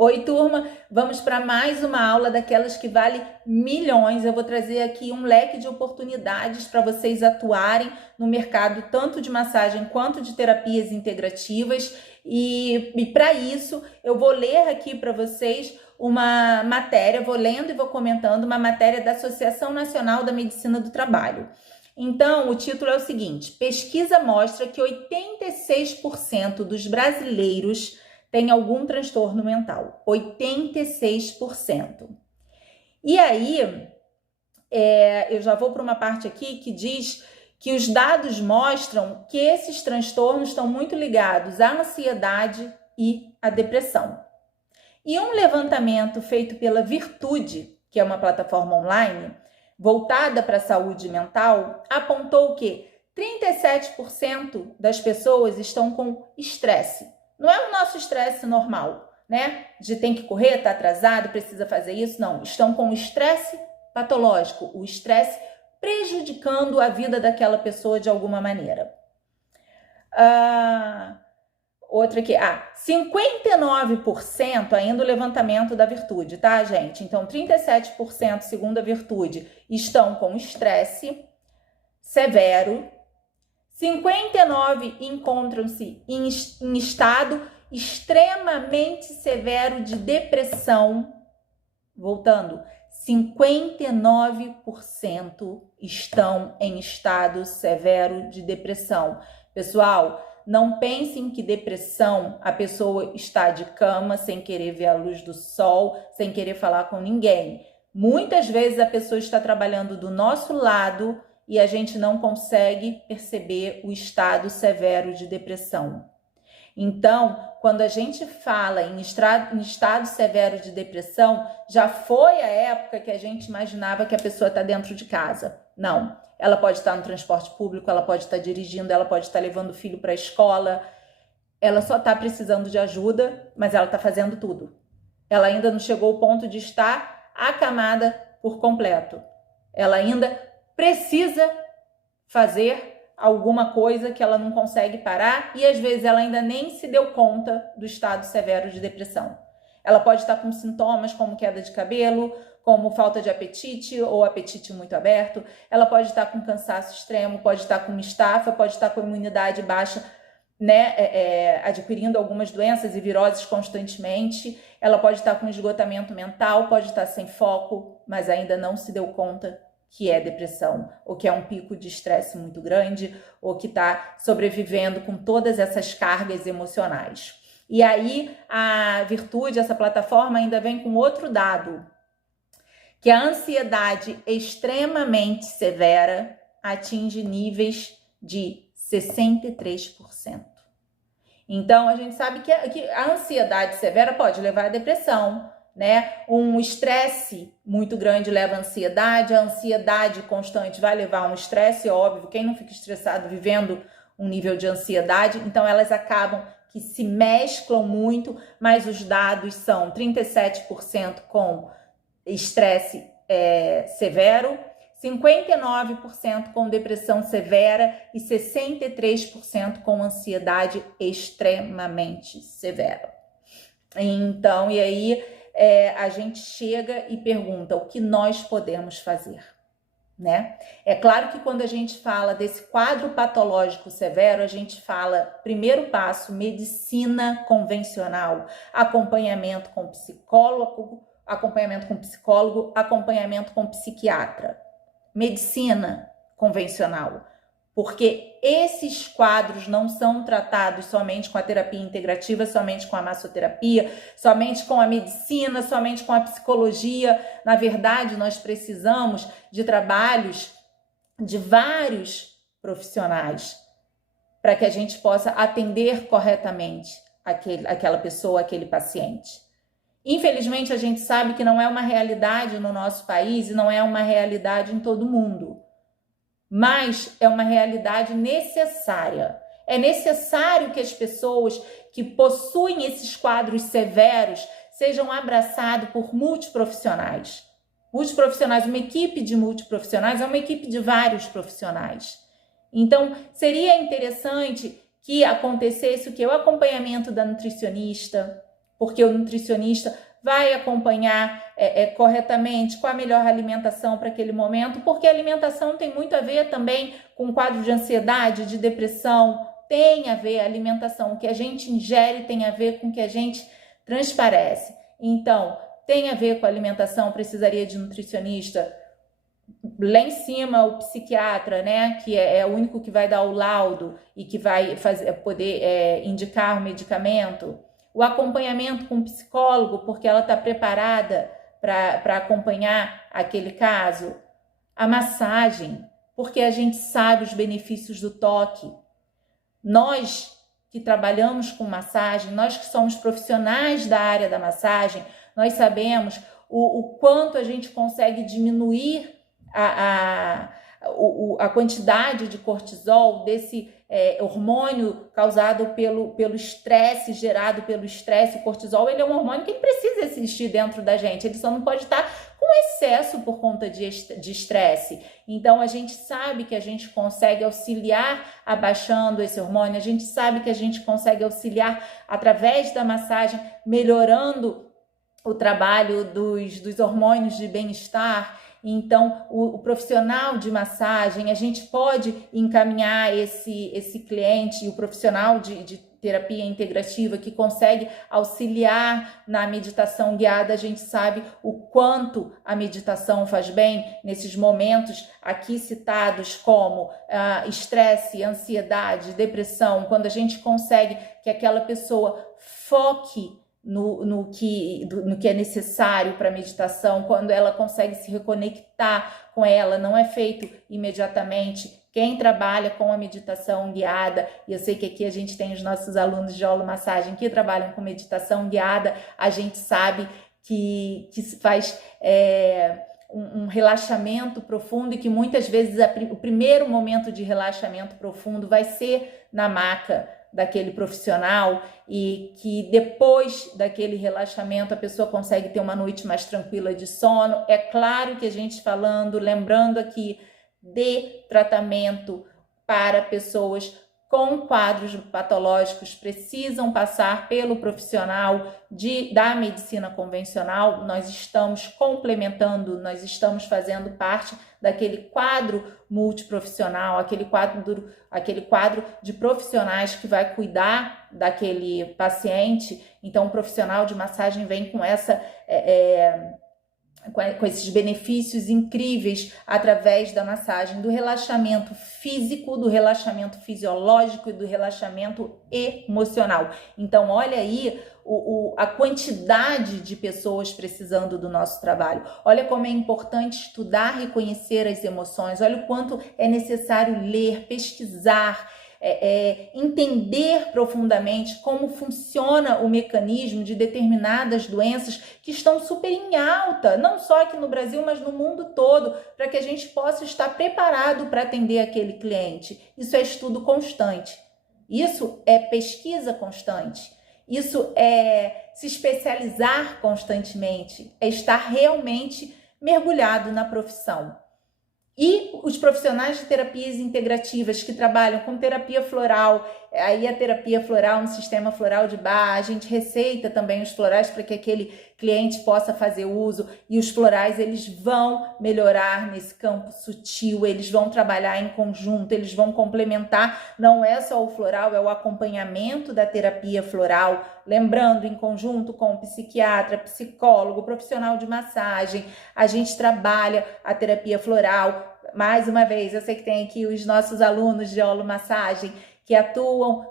Oi, turma! Vamos para mais uma aula daquelas que vale milhões. Eu vou trazer aqui um leque de oportunidades para vocês atuarem no mercado tanto de massagem quanto de terapias integrativas. E para isso, eu vou ler aqui para vocês uma matéria, vou lendo e vou comentando uma matéria da Associação Nacional da Medicina do Trabalho. Então, o título é o seguinte: pesquisa mostra que 86% dos brasileiros tem algum transtorno mental, 86%. E aí, eu já vou para uma parte aqui que diz que os dados mostram que esses transtornos estão muito ligados à ansiedade e à depressão. E um levantamento feito pela Virtude, que é uma plataforma online voltada para a saúde mental, apontou que 37% das pessoas estão com estresse. Não é o nosso estresse normal, né? De tem que correr, tá atrasado, precisa fazer isso. Não, estão com estresse patológico, o estresse prejudicando a vida daquela pessoa de alguma maneira. Outra aqui, 59%, ainda o levantamento da Virtude, tá, gente? Então, 37%, segundo a Virtude, estão com estresse severo. 59% encontram-se em estado extremamente severo de depressão. Voltando, 59% estão em estado severo de depressão. Pessoal, não pensem que depressão, a pessoa está de cama, sem querer ver a luz do sol, sem querer falar com ninguém. Muitas vezes a pessoa está trabalhando do nosso lado e a gente não consegue perceber o estado severo de depressão. Então, quando a gente fala em estado severo de depressão, já foi a época que a gente imaginava que a pessoa está dentro de casa. Não, ela pode estar no transporte público, ela pode estar dirigindo, ela pode estar levando o filho para a escola, ela só está precisando de ajuda, mas ela está fazendo tudo. Ela ainda não chegou ao ponto de estar acamada por completo. Ela ainda precisa fazer alguma coisa que ela não consegue parar e às vezes ela ainda nem se deu conta do estado severo de depressão. Ela pode estar com sintomas como queda de cabelo, como falta de apetite ou apetite muito aberto. Ela pode estar com cansaço extremo, pode estar com uma estafa, pode estar com imunidade baixa, né, adquirindo algumas doenças e viroses constantemente. Ela pode estar com esgotamento mental, pode estar sem foco, mas ainda não se deu conta que é depressão, ou que é um pico de estresse muito grande, ou que está sobrevivendo com todas essas cargas emocionais. E aí a Virtude, essa plataforma, ainda vem com outro dado, que a ansiedade extremamente severa atinge níveis de 63%. Então, a gente sabe que a ansiedade severa pode levar à depressão, né? Um estresse muito grande leva à ansiedade, a ansiedade constante vai levar a um estresse, óbvio, quem não fica estressado vivendo um nível de ansiedade, então elas acabam que se mesclam muito, mas os dados são 37% com estresse severo, 59% com depressão severa e 63% com ansiedade extremamente severa. Então, e aí a gente chega e pergunta o que nós podemos fazer, né? É claro que quando a gente fala desse quadro patológico severo, a gente fala, primeiro passo, medicina convencional, acompanhamento com psicólogo, acompanhamento com psiquiatra, medicina convencional, porque esses quadros não são tratados somente com a terapia integrativa, somente com a massoterapia, somente com a medicina, somente com a psicologia. Na verdade, nós precisamos de trabalhos de vários profissionais para que a gente possa atender corretamente aquela pessoa, aquele paciente. Infelizmente, a gente sabe que não é uma realidade no nosso país e não é uma realidade em todo mundo. Mas é uma realidade necessária. É necessário que as pessoas que possuem esses quadros severos sejam abraçados por multiprofissionais. Multiprofissionais, uma equipe de multiprofissionais é uma equipe de vários profissionais. Então, seria interessante que acontecesse o que? O acompanhamento da nutricionista, porque o nutricionista vai acompanhar corretamente qual a melhor alimentação para aquele momento, porque a alimentação tem muito a ver também com quadro de ansiedade, de depressão, tem a ver a alimentação, o que a gente ingere tem a ver com o que a gente transparece. Então, tem a ver com a alimentação, precisaria de nutricionista. Lá em cima, o psiquiatra, né, que é o único que vai dar o laudo e que vai poder indicar o medicamento. O acompanhamento com o psicólogo, porque ela está preparada para acompanhar aquele caso. A massagem, porque a gente sabe os benefícios do toque. Nós que trabalhamos com massagem, nós que somos profissionais da área da massagem, nós sabemos o quanto a gente consegue diminuir a quantidade de cortisol, desse hormônio causado pelo estresse, gerado pelo estresse. O cortisol, ele é um hormônio que ele precisa existir dentro da gente, ele só não pode estar com excesso por conta de estresse. Então, a gente sabe que a gente consegue auxiliar abaixando esse hormônio, a gente sabe que a gente consegue auxiliar através da massagem, melhorando o trabalho dos hormônios de bem-estar. Então, o profissional de massagem, a gente pode encaminhar esse cliente, e o profissional de terapia integrativa que consegue auxiliar na meditação guiada, a gente sabe o quanto a meditação faz bem nesses momentos aqui citados como estresse, ansiedade, depressão, quando a gente consegue que aquela pessoa foque no que é necessário para a meditação, quando ela consegue se reconectar com ela, não é feito imediatamente. Quem trabalha com a meditação guiada, e eu sei que aqui a gente tem os nossos alunos de holomassagem que trabalham com meditação guiada, a gente sabe que se faz um relaxamento profundo e que muitas vezes o primeiro momento de relaxamento profundo vai ser na maca daquele profissional, e que depois daquele relaxamento a pessoa consegue ter uma noite mais tranquila de sono. É claro que a gente lembrando aqui de tratamento para pessoas com quadros patológicos, precisam passar pelo profissional da medicina convencional. Nós estamos complementando, nós estamos fazendo parte daquele quadro multiprofissional, aquele quadro de profissionais que vai cuidar daquele paciente. Então, o profissional de massagem vem com com esses benefícios incríveis através da massagem, do relaxamento físico, do relaxamento fisiológico e do relaxamento emocional. Então, olha aí a quantidade de pessoas precisando do nosso trabalho. Olha como é importante estudar e conhecer as emoções. Olha o quanto é necessário ler, pesquisar, entender profundamente como funciona o mecanismo de determinadas doenças que estão super em alta, não só aqui no Brasil, mas no mundo todo, para que a gente possa estar preparado para atender aquele cliente. Isso é estudo constante, isso é pesquisa constante, isso é se especializar constantemente, é estar realmente mergulhado na profissão. E os profissionais de terapias integrativas que trabalham com terapia floral, aí a terapia floral no sistema floral de Bach, a gente receita também os florais para que aquele cliente possa fazer uso, e os florais eles vão melhorar nesse campo sutil, eles vão trabalhar em conjunto, eles vão complementar, não é só o floral, é o acompanhamento da terapia floral, lembrando, em conjunto com o psiquiatra, psicólogo, profissional de massagem, a gente trabalha a terapia floral. Mais uma vez, eu sei que tem aqui os nossos alunos de holomassagem que atuam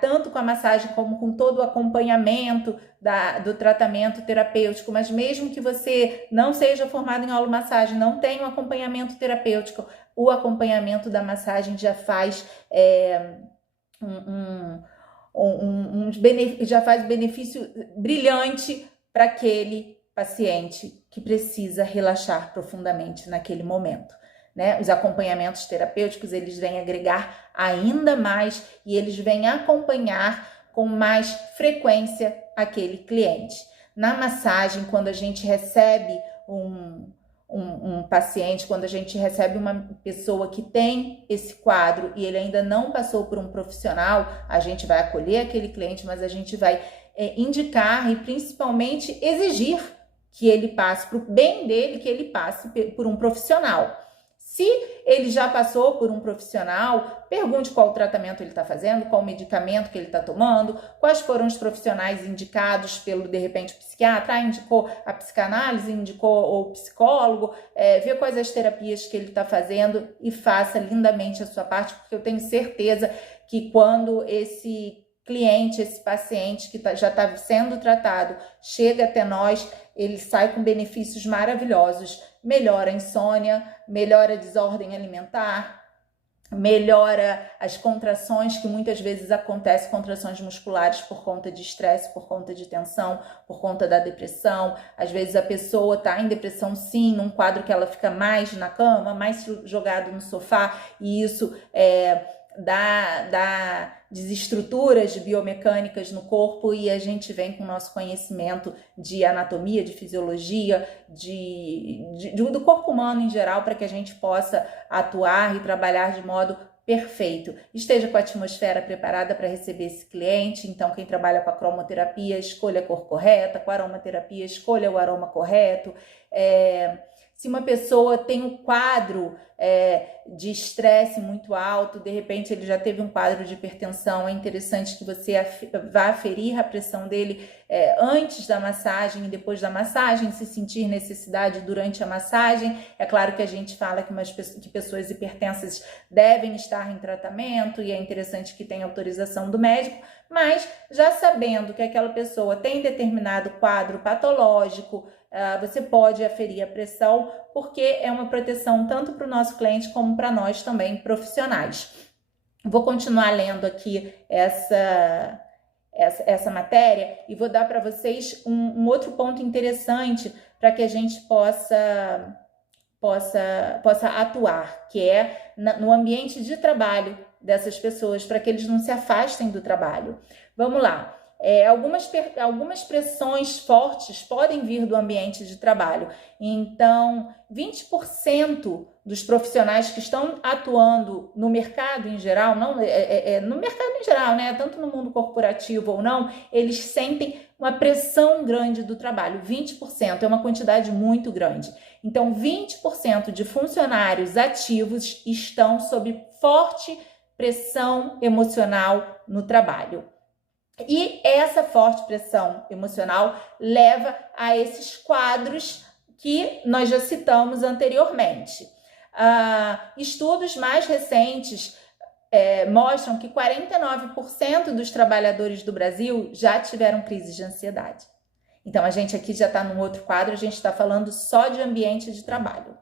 tanto com a massagem como com todo o acompanhamento do tratamento terapêutico, mas mesmo que você não seja formado em holomassagem, não tenha um acompanhamento terapêutico, o acompanhamento da massagem já faz já faz benefício brilhante para aquele paciente que precisa relaxar profundamente naquele momento. Né? Os acompanhamentos terapêuticos, eles vêm agregar ainda mais e eles vêm acompanhar com mais frequência aquele cliente. Na massagem, quando a gente recebe um paciente, quando a gente recebe uma pessoa que tem esse quadro e ele ainda não passou por um profissional, a gente vai acolher aquele cliente, mas a gente vai indicar e principalmente exigir que ele passe, para o bem dele, que ele passe por um profissional. Se ele já passou por um profissional, pergunte qual tratamento ele está fazendo, qual medicamento que ele está tomando, quais foram os profissionais indicados pelo, de repente, psiquiatra, indicou a psicanálise, indicou o psicólogo, vê quais as terapias que ele está fazendo e faça lindamente a sua parte, porque eu tenho certeza que quando esse cliente, esse paciente que já está sendo tratado, chega até nós, ele sai com benefícios maravilhosos, melhora a insônia, melhora a desordem alimentar, melhora as contrações que muitas vezes acontecem, contrações musculares por conta de estresse, por conta de tensão, por conta da depressão. Às vezes a pessoa está em depressão sim, num quadro que ela fica mais na cama, mais jogado no sofá, e isso dá desestruturas biomecânicas no corpo, e a gente vem com o nosso conhecimento de anatomia, de fisiologia, do corpo humano em geral, para que a gente possa atuar e trabalhar de modo perfeito. Esteja com a atmosfera preparada para receber esse cliente. Então, quem trabalha com a cromoterapia, escolha a cor correta, com a aromaterapia, escolha o aroma correto. Se uma pessoa tem um quadro de estresse muito alto, de repente ele já teve um quadro de hipertensão, é interessante que você vá aferir a pressão dele antes da massagem e depois da massagem, se sentir necessidade durante a massagem. É claro que a gente fala que pessoas hipertensas devem estar em tratamento e é interessante que tenha autorização do médico, mas já sabendo que aquela pessoa tem determinado quadro patológico, você pode aferir a pressão, porque é uma proteção tanto para o nosso cliente como para nós também, profissionais. Vou continuar lendo aqui essa matéria e vou dar para vocês um outro ponto interessante para que a gente possa atuar, que é no ambiente de trabalho dessas pessoas, para que eles não se afastem do trabalho. Vamos lá. Algumas pressões fortes podem vir do ambiente de trabalho. Então, 20% dos profissionais que estão atuando no mercado em geral, no mercado em geral, né, tanto no mundo corporativo ou não, eles sentem uma pressão grande do trabalho. 20% é uma quantidade muito grande. Então, 20% de funcionários ativos estão sob forte pressão emocional no trabalho. E essa forte pressão emocional leva a esses quadros que nós já citamos anteriormente. Estudos mais recentes mostram que 49% dos trabalhadores do Brasil já tiveram crise de ansiedade. Então, a gente aqui já está num outro quadro, a gente está falando só de ambiente de trabalho.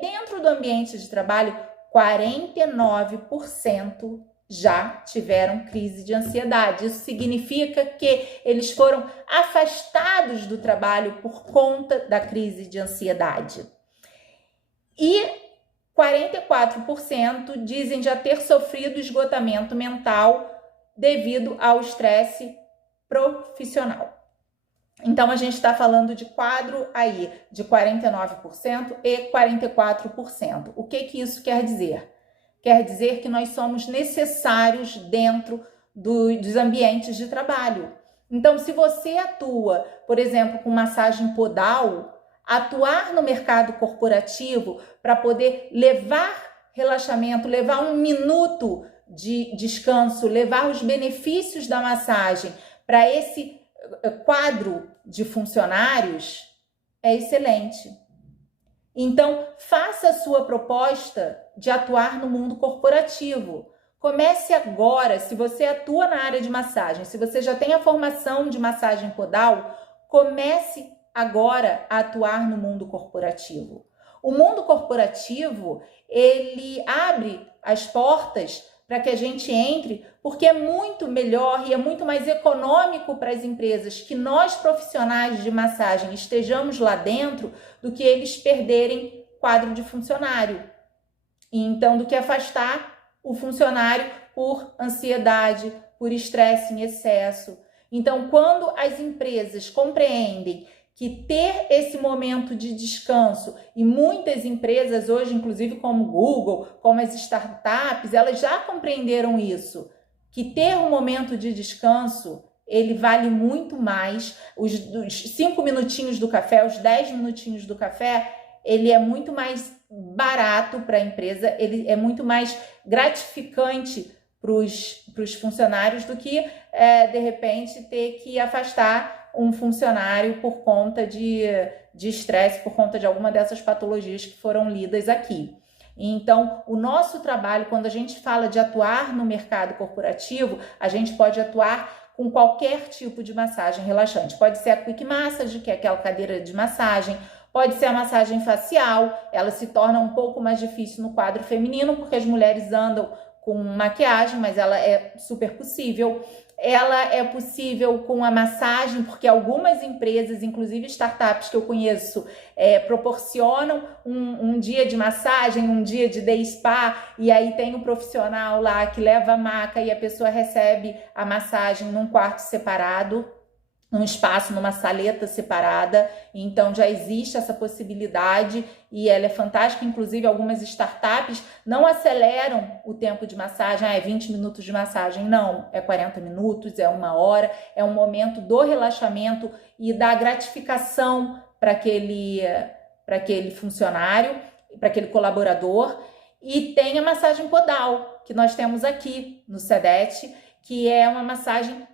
Dentro do ambiente de trabalho, 49% já tiveram crise de ansiedade. Isso significa que eles foram afastados do trabalho por conta da crise de ansiedade. E 44% dizem já ter sofrido esgotamento mental devido ao estresse profissional. Então, a gente está falando de quadro aí de 49% e 44%. O que isso quer dizer? Quer dizer que nós somos necessários dentro dos ambientes de trabalho. Então, se você atua, por exemplo, com massagem podal, atuar no mercado corporativo para poder levar relaxamento, levar um minuto de descanso, levar os benefícios da massagem para esse quadro de funcionários, é excelente. Então, faça a sua proposta de atuar no mundo corporativo. Comece agora, se você atua na área de massagem, se você já tem a formação de massagem podal, comece agora a atuar no mundo corporativo. O mundo corporativo, ele abre as portas para que a gente entre, porque é muito melhor e é muito mais econômico para as empresas que nós profissionais de massagem estejamos lá dentro do que eles perderem quadro de funcionário. Então, do que afastar o funcionário por ansiedade, por estresse em excesso. Então, quando as empresas compreendem que ter esse momento de descanso, e muitas empresas hoje, inclusive como o Google, como as startups, elas já compreenderam isso, que ter um momento de descanso ele vale muito mais. Os 5 minutinhos do café, os 10 minutinhos do café, ele é muito mais barato para a empresa, ele é muito mais gratificante para os funcionários do que, de repente, ter que afastar um funcionário por conta de estresse, por conta de alguma dessas patologias que foram lidas aqui. Então, o nosso trabalho, quando a gente fala de atuar no mercado corporativo, a gente pode atuar com qualquer tipo de massagem relaxante. Pode ser a Quick Massage, que é aquela cadeira de massagem, pode ser a massagem facial, ela se torna um pouco mais difícil no quadro feminino, porque as mulheres andam com maquiagem, mas ela é super possível. Ela é possível com a massagem, porque algumas empresas, inclusive startups que eu conheço, proporcionam um dia de massagem, um dia de day spa, e aí tem um profissional lá que leva a maca e a pessoa recebe a massagem num quarto separado, num espaço, numa saleta separada. Então já existe essa possibilidade e ela é fantástica. Inclusive algumas startups não aceleram o tempo de massagem, é 20 minutos de massagem, não, é 40 minutos, é 1 hora, é um momento do relaxamento e da gratificação para aquele funcionário, para aquele colaborador. E tem a massagem podal, que nós temos aqui no SEDET, que é uma massagem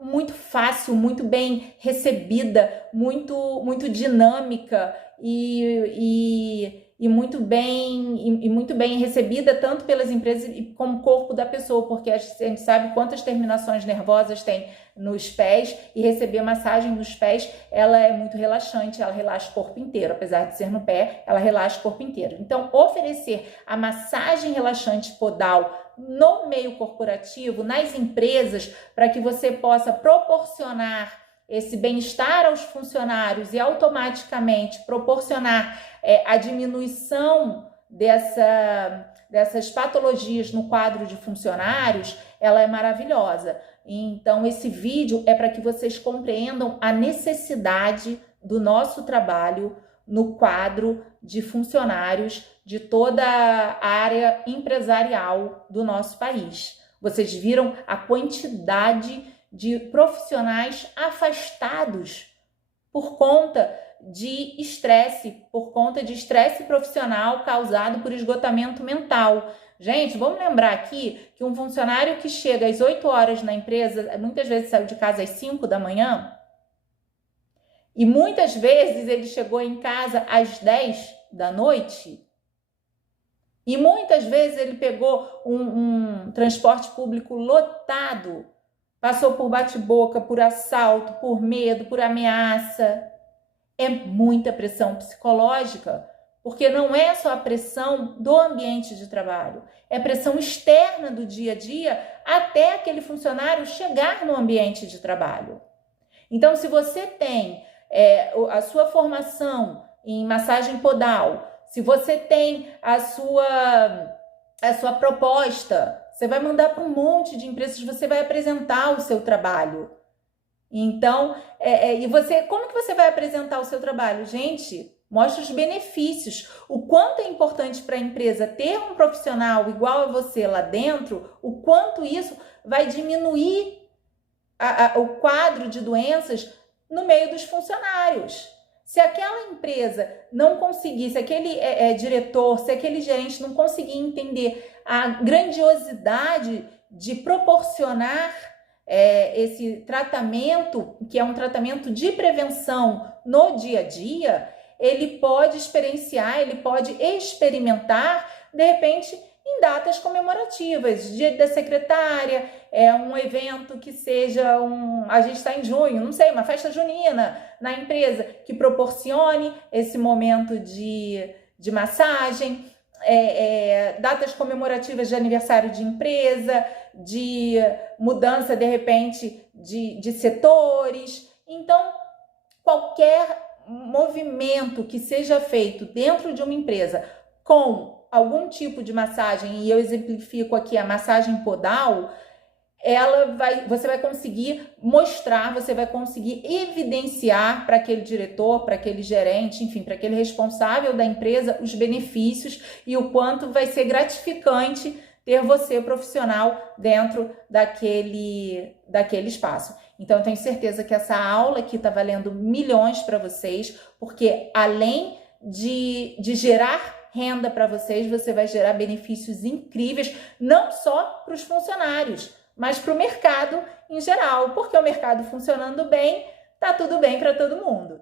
muito fácil, muito bem recebida, muito dinâmica e muito bem recebida tanto pelas empresas como o corpo da pessoa, porque a gente sabe quantas terminações nervosas tem nos pés, e receber massagem nos pés, ela é muito relaxante, ela relaxa o corpo inteiro, apesar de ser no pé, ela relaxa o corpo inteiro. Então, oferecer a massagem relaxante podal no meio corporativo, nas empresas, para que você possa proporcionar esse bem-estar aos funcionários e automaticamente proporcionar a diminuição dessas patologias no quadro de funcionários, ela é maravilhosa. Então, esse vídeo é para que vocês compreendam a necessidade do nosso trabalho no quadro de funcionários de toda a área empresarial do nosso país. Vocês viram a quantidade de profissionais afastados por conta de estresse profissional causado por esgotamento mental. Gente, vamos lembrar aqui que um funcionário que chega às 8 horas na empresa, muitas vezes saiu de casa às 5 da manhã, e muitas vezes ele chegou em casa às 10 da noite, e muitas vezes ele pegou um transporte público lotado, passou por bate-boca, por assalto, por medo, por ameaça. É muita pressão psicológica, porque não é só a pressão do ambiente de trabalho, é pressão externa do dia a dia até aquele funcionário chegar no ambiente de trabalho. Então, se você tem a sua formação em massagem podal, se você tem a sua proposta, você vai mandar para um monte de empresas, você vai apresentar o seu trabalho. Então, como que você vai apresentar o seu trabalho? Gente, mostra os benefícios, o quanto é importante para a empresa ter um profissional igual a você lá dentro, o quanto isso vai diminuir o quadro de doenças no meio dos funcionários. Se aquela empresa não conseguir, se aquele diretor, se aquele gerente não conseguir entender a grandiosidade de proporcionar esse tratamento, que é um tratamento de prevenção no dia a dia, ele pode experienciar, ele pode experimentar, de repente, em datas comemorativas, dia da secretária, um evento que seja a gente está em junho, não sei, uma festa junina na empresa, que proporcione esse momento de massagem, datas comemorativas de aniversário de empresa, de mudança, de repente, de setores. Então, qualquer movimento que seja feito dentro de uma empresa com algum tipo de massagem, e eu exemplifico aqui a massagem podal, você vai conseguir mostrar, você vai conseguir evidenciar para aquele diretor, para aquele gerente, enfim, para aquele responsável da empresa, os benefícios e o quanto vai ser gratificante ter você profissional dentro daquele espaço. Então, eu tenho certeza que essa aula aqui está valendo milhões para vocês, porque além de gerar renda para vocês, você vai gerar benefícios incríveis, não só para os funcionários, mas para o mercado em geral, porque o mercado funcionando bem, tá tudo bem para todo mundo.